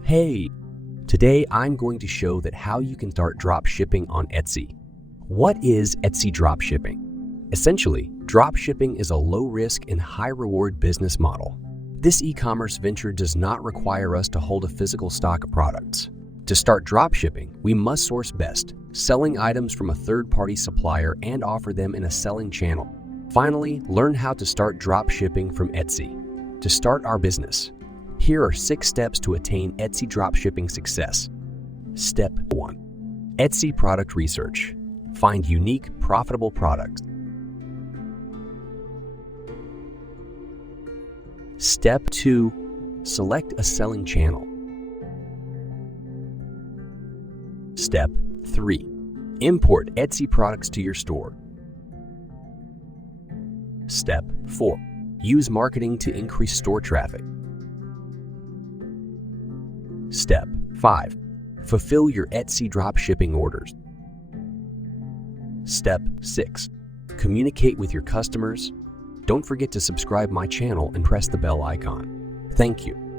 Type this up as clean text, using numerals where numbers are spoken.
Hey, today I'm going to show that how you can start drop shipping on Etsy. What is Etsy drop shipping? Essentially, drop shipping is a low-risk and high-reward business model. This e-commerce venture does not require us to hold a physical stock of products. To start drop shipping, we must source best, selling items from a third-party supplier and offer them in a selling channel. Finally, learn how to start drop shipping from Etsy. To start our business, here are 6 steps to attain Etsy dropshipping success. Step 1. Etsy product research. Find unique, profitable products. Step 2. Select a selling channel. Step 3. Import Etsy products to your store. Step 4. Use marketing to increase store traffic. Step 5. Fulfill your Etsy dropshipping orders. Step 6. Communicate with your customers. Don't forget to subscribe my channel and press the bell icon. Thank you.